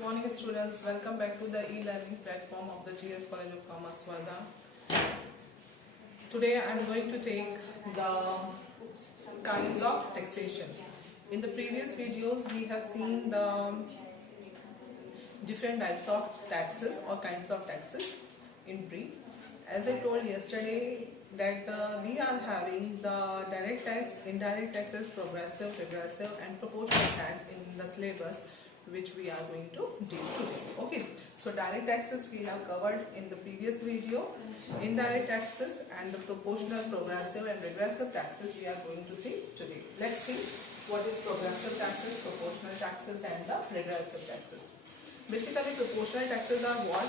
morning students, welcome back to the e-learning platform of the GS College of Commerce, Wardha. Today I am going to take the kinds of taxation. In the previous videos we have seen the different types of taxes or kinds of taxes in brief. As I told yesterday that we are having the direct tax, indirect taxes, progressive, regressive and proportional tax in the syllabus, which we are going to deal today. Okay, so direct taxes we have covered in the previous video. Indirect taxes and the proportional, progressive and regressive taxes we are going to see today. Let's see what is progressive taxes, proportional taxes and the regressive taxes. Basically, proportional taxes are what?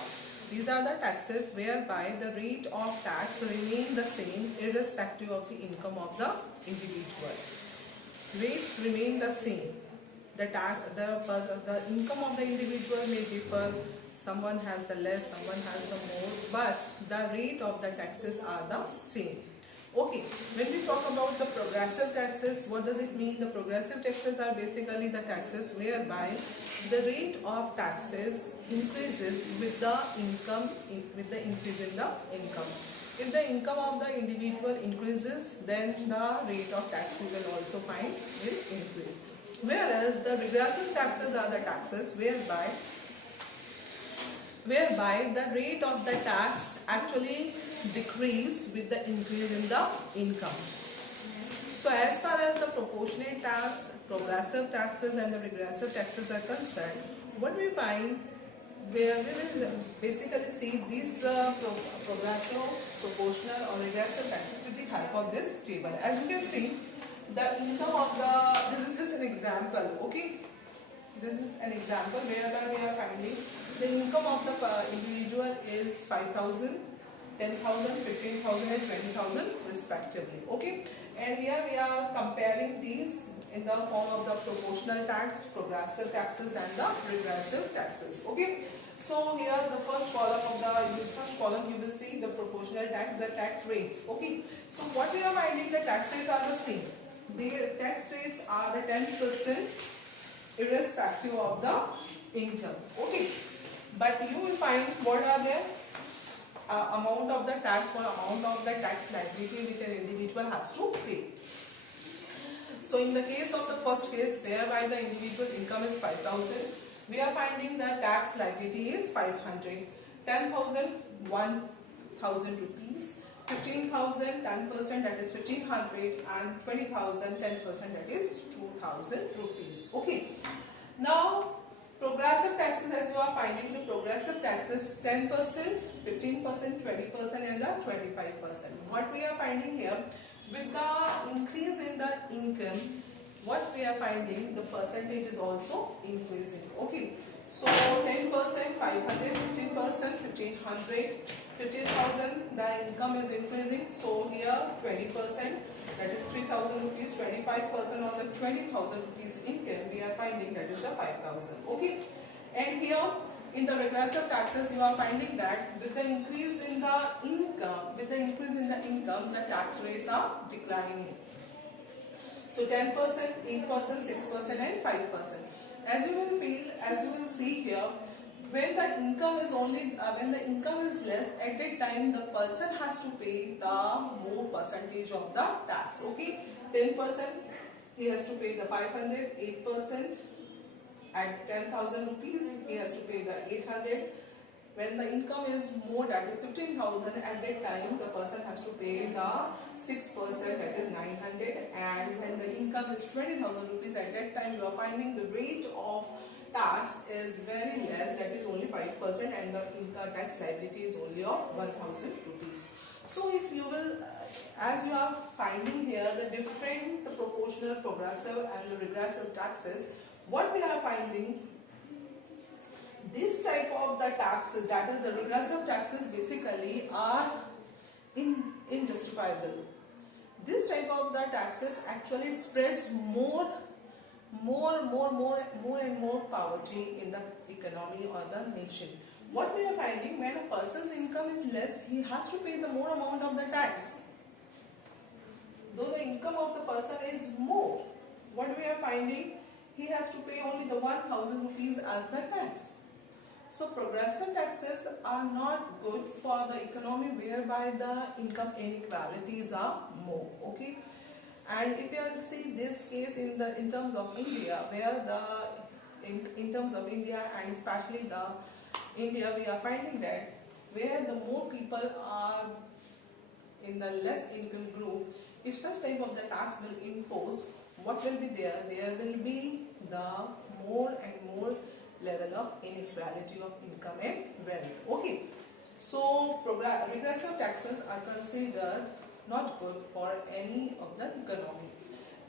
These are the taxes whereby the rate of tax remain the same irrespective of the income of the individual. Rates remain the same. The income of the individual may differ. Someone has the less, someone has the more, but the rate of the taxes are the same. Okay, when we talk about the progressive taxes, what does it mean? The progressive taxes are basically the taxes whereby the rate of taxes increases with the income, with the increase in the income. If the income of the individual increases, then the rate of tax you will also find will increase. Whereas the regressive taxes are the taxes whereby the rate of the tax actually decrease with the increase in the income. So as far as the proportionate tax, progressive taxes and the regressive taxes are concerned, what we find, where we will basically see these progressive, proportional or regressive taxes with the help of this table. As you can see, the income of the, this is just an example, okay? This is an example whereby we are finding the income of the individual is 5,000, 10,000, 15,000 and 20,000 respectively, okay? And here we are comparing these in the form of the proportional tax, progressive taxes and the regressive taxes, okay? So here the first column you will see the proportional tax, the tax rates, okay? So what we are finding, the tax rates are the same. The tax rates are the 10% irrespective of the income, okay? But you will find what are the amount of the tax or amount of the tax liability which an individual has to pay. So in the case of the first case, whereby the individual income is 5,000, we are finding the tax liability is 500, 10,000, 1,000 rupees, 15,000, 10% that is 1,500 and 20,000, 10% that is 2,000 rupees. Okay. Now, progressive taxes, as you are finding, the progressive taxes 10%, 15%, 20% and the 25%. What we are finding here, with the increase in the income, what we are finding, the percentage is also increasing. Okay. So 10%, 500, 15%, 1,500, 15,000, the income is increasing. So here 20%, that is 3,000 rupees, 25% on the 20,000 rupees income, we are finding that is the 5,000. Okay. And here in the regressive taxes, you are finding that with the increase in the income, the tax rates are declining. So 10%, 8%, 6% and 5%. As you will see here, when the income is less, at that time the person has to pay the more percentage of the tax. Okay, 10% he has to pay the 500, 8% at 10,000 rupees he has to pay the 800. When the income is more, that is 15,000, at that time the person has to pay the 6%, that is 900. And when the income is 20,000 rupees, at that time you are finding the rate of tax is very less, that is only 5%, and the income tax liability is only of 1,000 rupees. So if you will, as you are finding here the different proportional, progressive and the regressive taxes, what we are finding, this type of the taxes, that is the regressive taxes, basically are injustifiable. This type of the taxes actually spreads more and more poverty in the economy or the nation. What we are finding, when a person's income is less, he has to pay the more amount of the tax. Though the income of the person is more, what we are finding, he has to pay only the 1,000 rupees as the tax. So progressive taxes are not good for the economy whereby the income inequalities are more. Okay, and if you see this case in terms of India, where in terms of India and especially the India, we are finding that where the more people are in the less income group, if such type of the tax will impose, what will be there? There will be the more and more level of inequality of income and wealth. Okay, so regressive taxes are considered not good for any of the economy.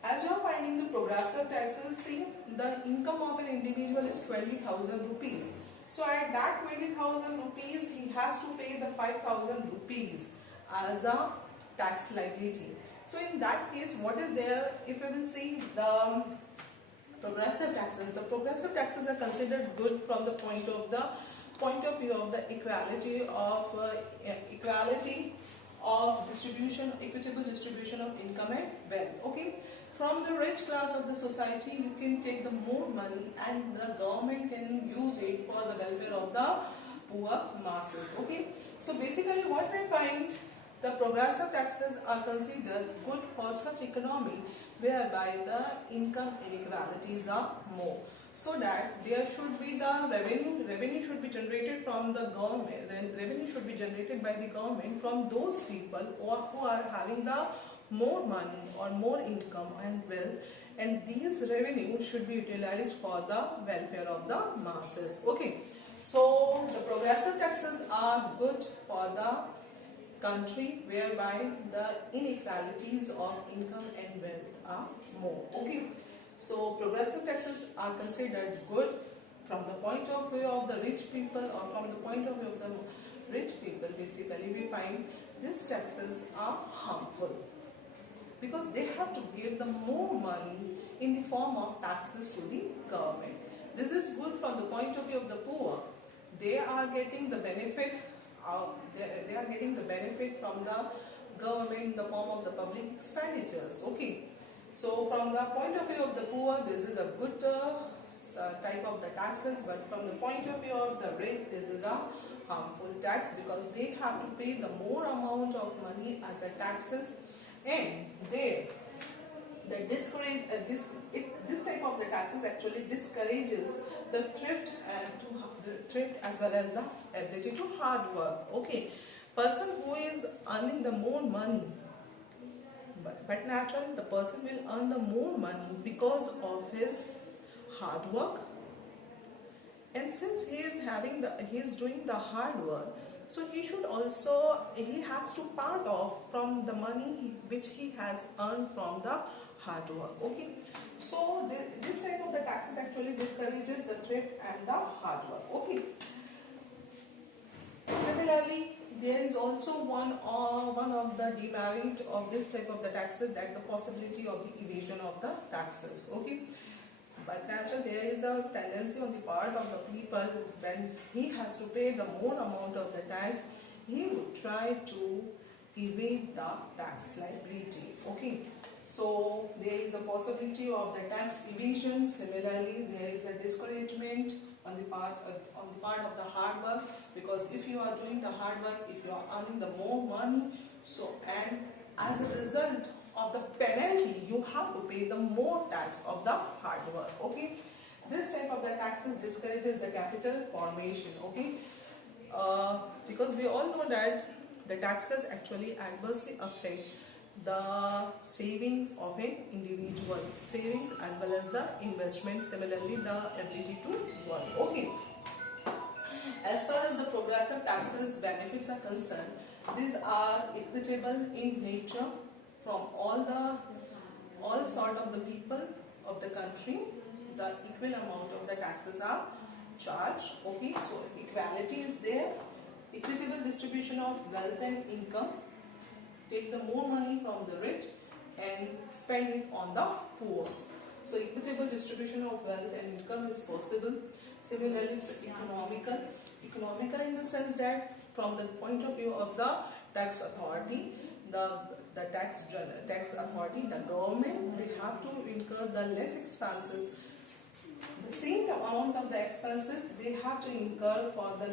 As you are finding the progressive taxes, see the income of an individual is 20,000 rupees. So at that 20,000 rupees, he has to pay the 5,000 rupees as a tax liability. So in that case, what is there? If you will see the progressive taxes are considered good from the point of view of the equality of distribution, equitable distribution of income and wealth. Okay, from the rich class of the society, you can take the more money and the government can use it for the welfare of the poor masses. Okay, so basically what we find, the progressive taxes are considered good for such economy whereby the income inequalities are more, so that there should be the revenue should be generated from the government, and revenue should be generated by the government from those people who are having the more money or more income and wealth, and these revenue should be utilized for the welfare of the masses. Okay, so the progressive taxes are good for the country whereby the inequalities of income and wealth are more. Okay, so progressive taxes are considered good from the point of view of the rich people, or from the point of view of the rich people. Basically, we find these taxes are harmful because they have to give the more money in the form of taxes to the government. This is good from the point of view of the poor. They are getting the benefit. They are getting the benefit from the government in the form of the public expenditures. Okay, so from the point of view of the poor, this is a good type of the taxes, but from the point of view of the rich, this is a harmful tax because they have to pay the more amount of money as a taxes, and this type of the taxes actually discourages the thrift as well as the ability to hard work. Okay, person who is earning the more money, but naturally the person will earn the more money because of his hard work, and since he is doing the hard work, so he has to part off from the money which he has earned from the hard work. Okay, so this type of the taxes actually discourages the thrift and the hard work. Okay, similarly, there is also one of the demerit of this type of the taxes, that the possibility of the evasion of the taxes. Okay, but naturally there is a tendency on the part of the people, when he has to pay the more amount of the tax, he would try to evade the tax liability. Okay, so there is a possibility of the tax evasion. Similarly, there is a discouragement on the part of the hard work, because if you are doing the hard work, if you are earning the more money, so and as a result of the penalty, you have to pay the more tax of the hard work. Okay, this type of the taxes discourages the capital formation. Okay, because we all know that the taxes actually adversely affect the savings of an individual, savings as well as the investment, similarly the ability to work. Okay, as far as the progressive taxes benefits are concerned, these are equitable in nature from all sort of the people of the country. The equal amount of the taxes are charged. Okay, so equality is there, equitable distribution of wealth and income. Take the more money from the rich and spend it on the poor. So equitable distribution of wealth and income is possible. Similarly, it's economical in the sense that from the point of view of the tax authority, the tax authority, the government, they have to incur the less expenses the same amount of the expenses they have to incur for the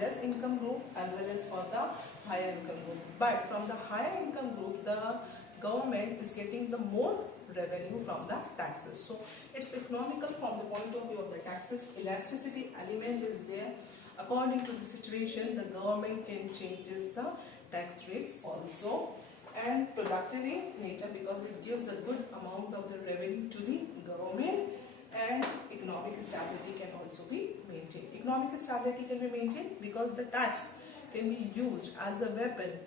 less income group as well as for the higher income group. But from the higher income group, the government is getting the more revenue from the taxes. So it's economical from the point of view of the taxes. Elasticity element is there. According to the situation, the government can changes the tax rates also. And productive in nature, because it gives a good amount of the revenue to the government, and economic stability can also be maintained. Economic stability can be maintained because the tax can be used as a weapon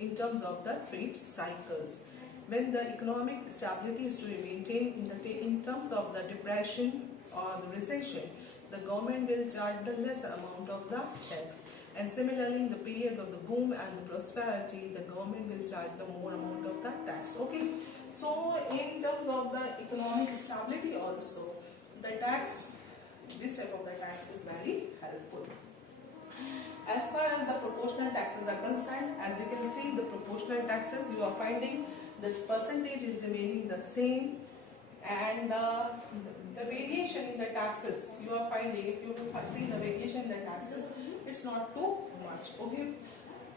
in terms of the trade cycles. When the economic stability is to be maintained in terms of the depression or the recession, the government will charge the less amount of the tax. And similarly, in the period of the boom and the prosperity, the government will charge the more amount of the tax. Okay. So in terms of the economic stability also, the tax, this type of the tax is very helpful. As far as the proportional taxes are concerned, as you can see, the proportional taxes, you are finding the percentage is remaining the same, and the variation in the taxes you are finding, if you see the variation in the taxes, it's not too much. Okay,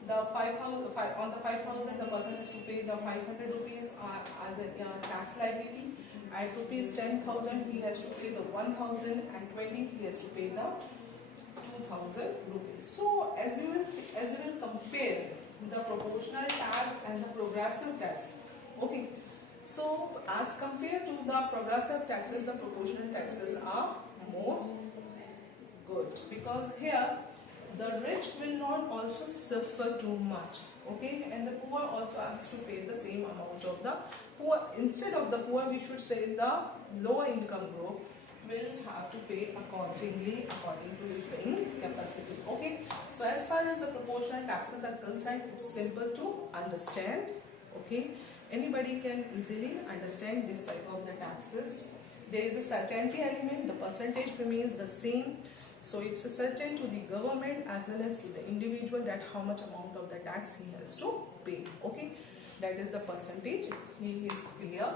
the 5,000 on the 5,000, the person has to pay the 500 rupees as a tax liability. At rupees 10,000, he has to pay the 1,020. He has to pay the 2,000 rupees. So as you will compare the proportional tax and the progressive tax. Okay. So as compared to the progressive taxes, the proportional taxes are more good, because here the rich will not also suffer too much. Okay, and the poor also has to pay the same amount of the poor. Instead of the poor, we should say the lower income group will have to pay accordingly according to his paying capacity. Okay, so as far as the proportional taxes are concerned, it's simple to understand. Okay, anybody can easily understand this type of the taxes. There is a certainty element, the percentage remains the same. So it's a certain to the government as well as to the individual that how much amount of the tax he has to pay. Okay, that is the percentage, he is clear.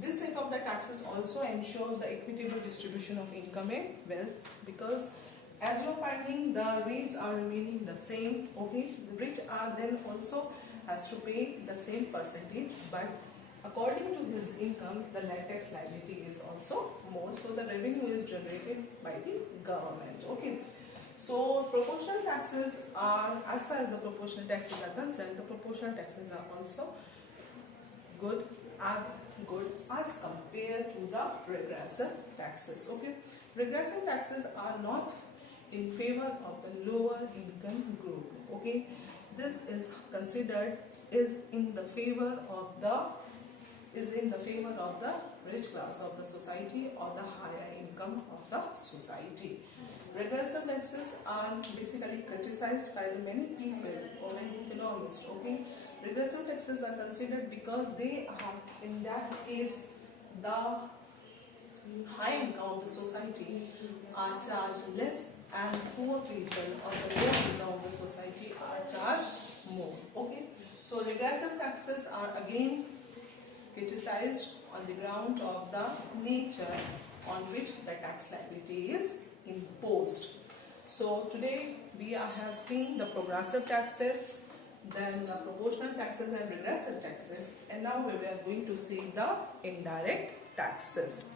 This type of the taxes also ensures the equitable distribution of income and wealth, because as you're finding, the rates are remaining the same. Okay, the rich are then also has to pay the same percentage, but according to his income, the land tax liability is also more. So the revenue is generated by the government. Okay. So proportional taxes are, as far as the proportional taxes are concerned, the proportional taxes are also good as compared to the regressive taxes. Okay. Regressive taxes are not in favor of the lower income group. Okay. This is considered is in the favor of the rich class of the society or the higher income of the society. Regressive taxes are basically criticized by the many people or many economists. Okay, regressive taxes are considered because they are, in that case, the high income of the society are charged less, and poor people or the low income of the society are charged more. Okay, so regressive taxes are again criticized on the ground of the nature on which the tax liability is imposed. So today we have seen the progressive taxes, then the proportional taxes and regressive taxes, and now we are going to see the indirect taxes.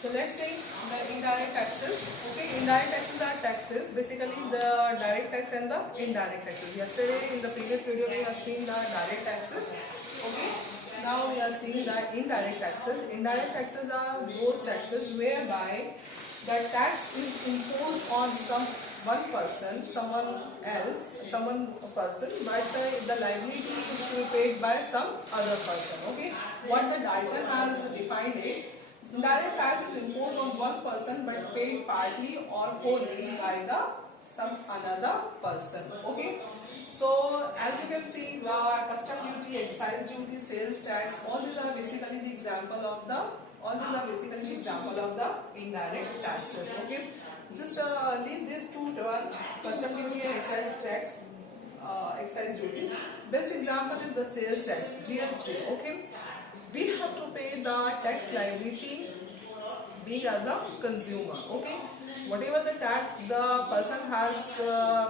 So let's say the indirect taxes. Okay, indirect taxes are taxes, basically the direct tax and the indirect taxes. Yesterday in the previous video we have seen the direct taxes. Okay, now we are seeing the indirect taxes. Indirect taxes are those taxes whereby the tax is imposed on one person, but the liability is to be paid by some other person. Okay, what the Dalton has defined it. Indirect tax is imposed on one person but paid partly or wholly by some another person. Okay. So as you can see, custom duty, excise duty, sales tax, all these are basically the example of the indirect taxes. Okay. Just leave these two to one, custom duty and excise tax. Excise duty. Best example is the sales tax, GST. Okay. we have to pay the tax liability being as a consumer. Okay, whatever the tax the person has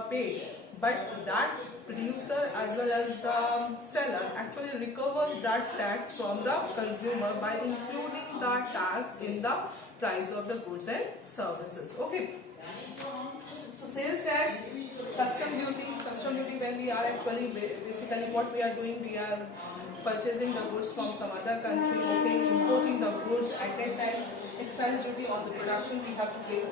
paid, but that producer as well as the seller actually recovers that tax from the consumer by including the tax in the price of the goods and services. Okay, so sales tax, custom duty when we are actually basically what we are doing, we are purchasing the goods from some other country, okay, importing the goods at that time, excise duty on the production we have to pay.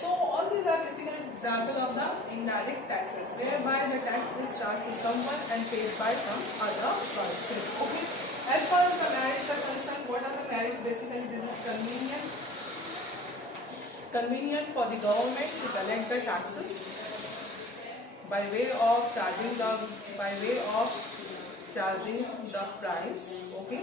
So all these are basically example of the indirect taxes, whereby the tax is charged to someone and paid by some other person. Okay. As far as the marriage are concerned, what are the marriage? Basically, this is convenient for the government to collect the taxes by way of charging the price. Okay,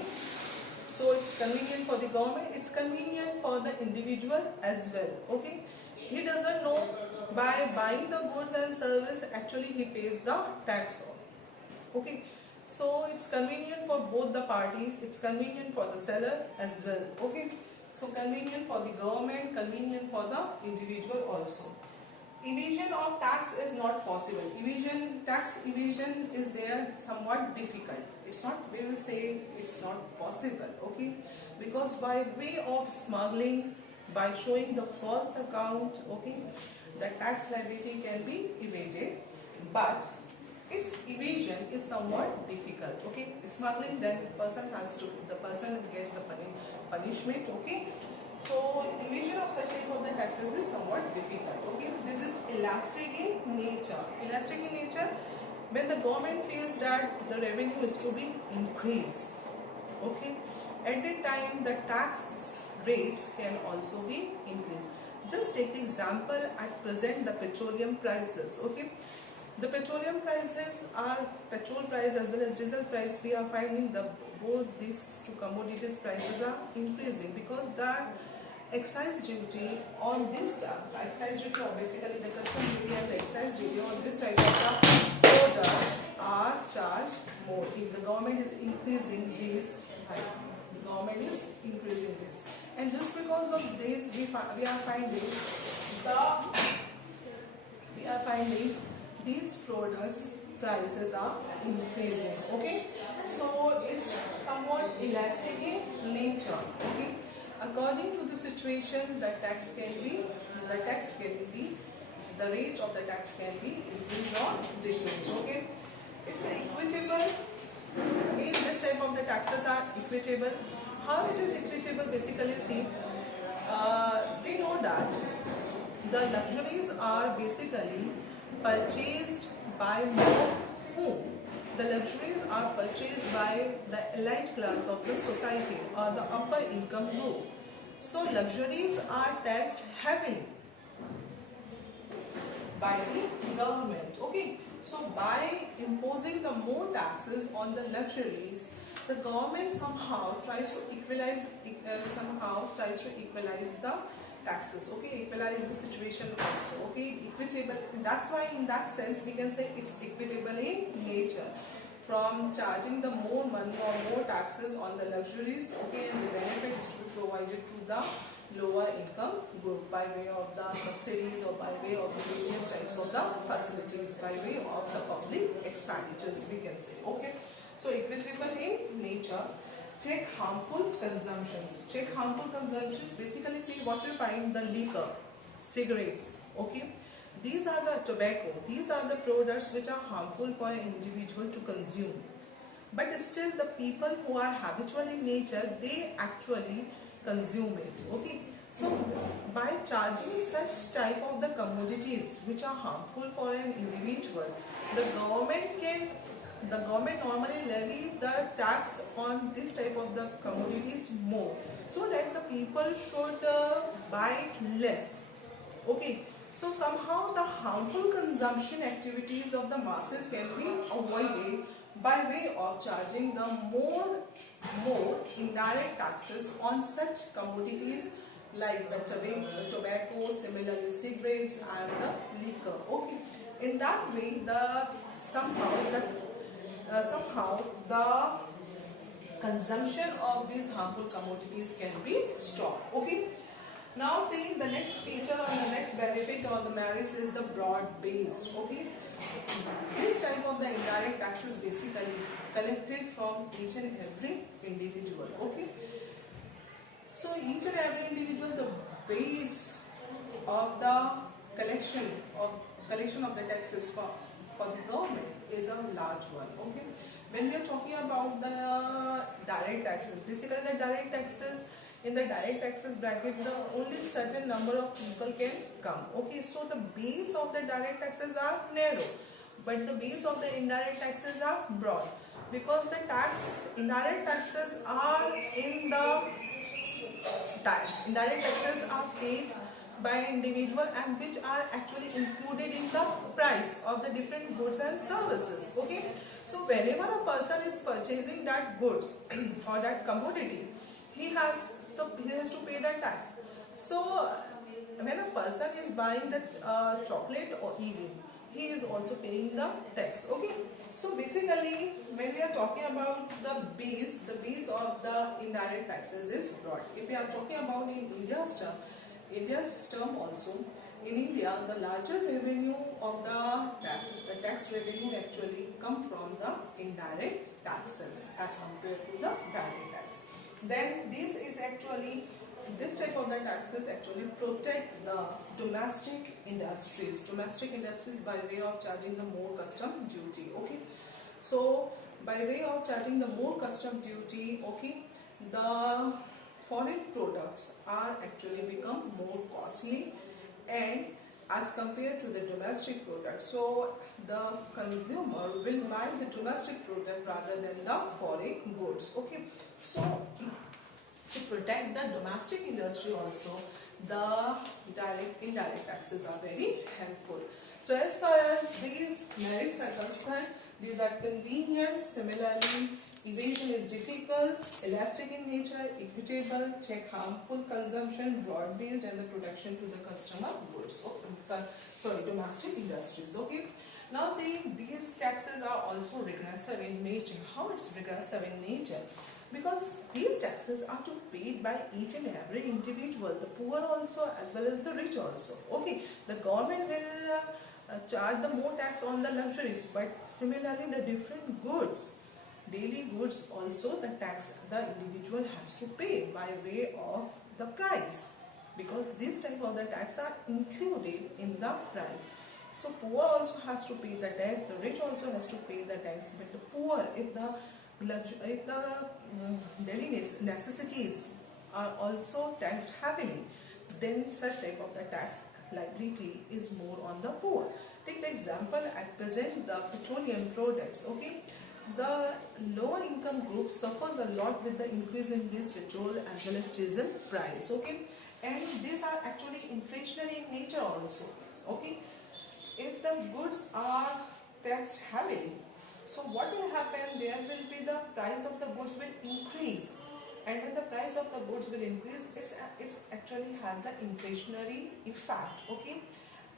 so it's convenient for the government, it's convenient for the individual as well. Okay, he doesn't know, by buying the goods and service actually he pays the tax on. Okay, so it's convenient for both the parties, it's convenient for the seller as well. Okay, so convenient for the government, convenient for the individual also. Evasion of tax is not possible. Tax evasion is there somewhat difficult. It's not, we will say it's not possible, okay? Because by way of smuggling, by showing the false account, okay, the tax liability can be evaded, but its evasion is somewhat difficult, okay? Smuggling, then the person gets the punishment, okay? So evasion of such type of the taxes is somewhat difficult. Okay, this is elastic in nature. Elastic in nature, when the government feels that the revenue is to be increased. Okay, at that time the tax rates can also be increased. Just take the example at present, the petroleum prices. Okay, the petroleum prices are petrol price as well as diesel price. We are finding the both these two commodities prices are increasing because the excise duty on this excise duty, or basically the custom duty and the excise duty on this type of the products are charged more. If the government is increasing this, the government is increasing this, and just because of this we are finding these products prices are increasing. Okay, so it's somewhat elastic in nature. Okay, according to the situation, the rate of the tax can be increased or decreased. Okay, it's equitable. Again, this type of the taxes are equitable. How it is equitable? Basically, see, we know that the luxuries are basically purchased by whom? The luxuries are purchased by the elite class of the society or the upper income group. So luxuries are taxed heavily by the government. Okay, so by imposing the more taxes on the luxuries, the government somehow tries to equalize the taxes. Okay, equalize the situation also. Okay, equitable. That's why in that sense we can say it's equitable in nature. From charging the more money or more taxes on the luxuries, okay, and the benefit is to be provided to the lower income group by way of the subsidies or by way of the various types of the facilities, by way of the public expenditures, we can say. Okay, so equitable in nature. Check harmful consumptions. Check harmful consumptions. Basically, see what we find: the liquor, cigarettes. Okay, these are the tobacco. These are the products which are harmful for an individual to consume. But still, the people who are habitual in nature, they actually consume it. Okay, so by charging such type of the commodities which are harmful for an individual, the government normally levy the tax on this type of the commodities more, so that the people should buy it less. Okay, so somehow the harmful consumption activities of the masses can be avoided by way of charging the more indirect taxes on such commodities like the tobacco, similarly cigarettes and the liquor. Okay, in that way somehow the consumption of these harmful commodities can be stopped. Okay. Now see, the next feature or the next benefit of the merits is the broad based. Okay. This type of the indirect taxes basically collected from each and every individual. Okay. So each and every individual, the base of the collection of the taxes for the government is a large one. Okay. When we are talking about the direct taxes, basically the direct taxes, in the direct taxes bracket, the only certain number of people can come. Okay, so the base of the direct taxes are narrow, but the base of the indirect taxes are broad, because the indirect taxes are in the tax. Indirect taxes are paid by individual and which are actually included in the price of the different goods and services. Okay, so whenever a person is purchasing that goods or that commodity, he has to pay that tax. So when a person is buying that chocolate or even, he is also paying the tax. Okay, so basically when we are talking about the base of the indirect taxes is broad. If we are talking about in India's term also, in India the larger revenue of the tax revenue actually come from the indirect taxes as compared to the direct tax. Then this type of the taxes actually protect the domestic industries by way of charging the more custom duty. Okay, so by way of charging the more custom duty, okay, the foreign products are actually become more costly and as compared to the domestic product. So the consumer will buy the domestic product rather than the foreign goods. Okay, so to protect the domestic industry also, the indirect taxes are very helpful. So as far as these merits are concerned, these are convenient. Similarly, evasion is difficult, elastic in nature, equitable, check harmful consumption, broad-based, and the protection to the customer goods. Domestic industries. Okay. Now see, these taxes are also regressive in nature. How it's regressive in nature? Because these taxes are to be paid by each and every individual, the poor also as well as the rich also. Okay, the government will charge the more tax on the luxuries, but similarly the different goods, daily goods also, the individual has to pay by way of the price, because this type of the tax are included in the price. So poor also has to pay the tax, the rich also has to pay the tax, but the poor, if the daily necessities are also taxed heavily, then such type of the tax liability is more on the poor. Take the example at present, the petroleum products. Okay, the lower income group suffers a lot with the increase in this petrol as well as diesel price. Okay, and these are actually inflationary in nature also. Okay, if the goods are taxed heavily, so what will happen? There will be the price of the goods will increase, and when the price of the goods will increase, it's actually has the inflationary effect. Okay,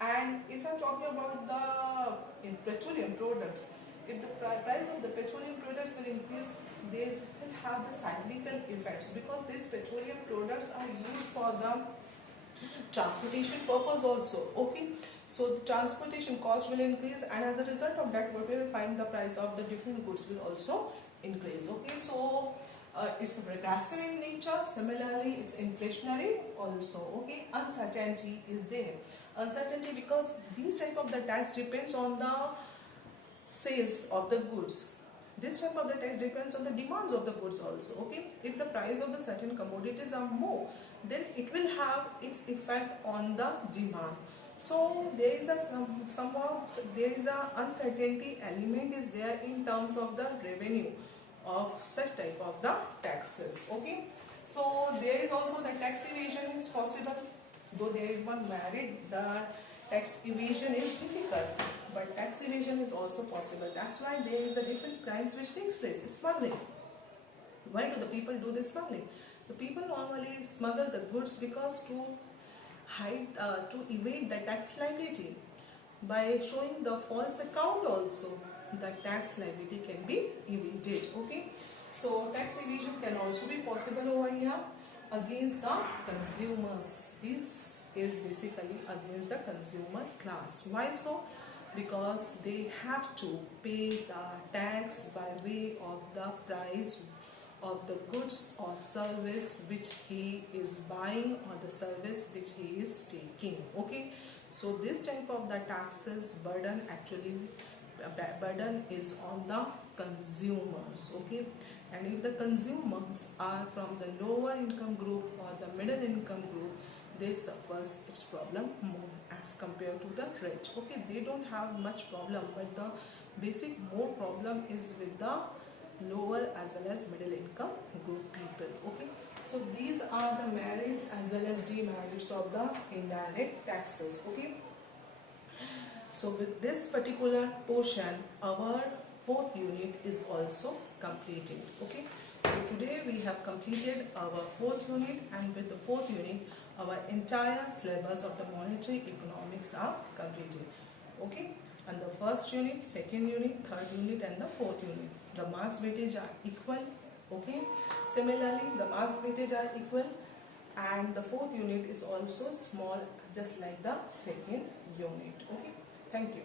and if I'm talking about the petroleum products, if the price of the petroleum products will increase, these will have the cyclical effects, because these petroleum products are used for the transportation purpose also. Okay, so the transportation cost will increase, and as a result of that, what we will find, the price of the different goods will also increase. Okay, so it's regressive in nature. Similarly, it's inflationary also. Okay, uncertainty is there. Uncertainty because these type of the tax depends on the sales of the goods. This type of the tax depends on the demands of the goods also. Okay, if the price of the certain commodities are more, then it will have its effect on the demand. So there is a uncertainty element is there in terms of the revenue of such type of the taxes. Okay, so there is also the tax evasion is possible, though there is one merit, the tax evasion is difficult, but tax evasion is also possible. That's why there is a different crimes which takes place. Smuggling. Why do the people do this smuggling? The people normally smuggle the goods because to hide, to evade the tax liability. By showing the false account also, the tax liability can be evaded. Okay, So tax evasion can also be possible over here against the consumers. This is basically against the consumer class. Why so? Because they have to pay the tax by way of the price of the goods or service which he is buying, or the service which he is taking. Okay, so this type of the taxes burden actually is on the consumers. Okay, and if the consumers are from the lower income group or the middle income group, they suffers its problem more as compared to the rich. Okay, they don't have much problem, but the basic more problem is with the lower as well as middle income group people. Okay, so these are the merits as well as demerits of the indirect taxes. Okay, so with this particular portion, our fourth unit is also completed. Okay, so today we have completed our fourth unit, and with the fourth unit our entire syllabus of the monetary economics are completed. Okay, and the first unit, second unit, third unit and the fourth unit, the marks weightage are equal. Okay, similarly the marks weightage are equal, and the fourth unit is also small just like the second unit. Okay, thank you.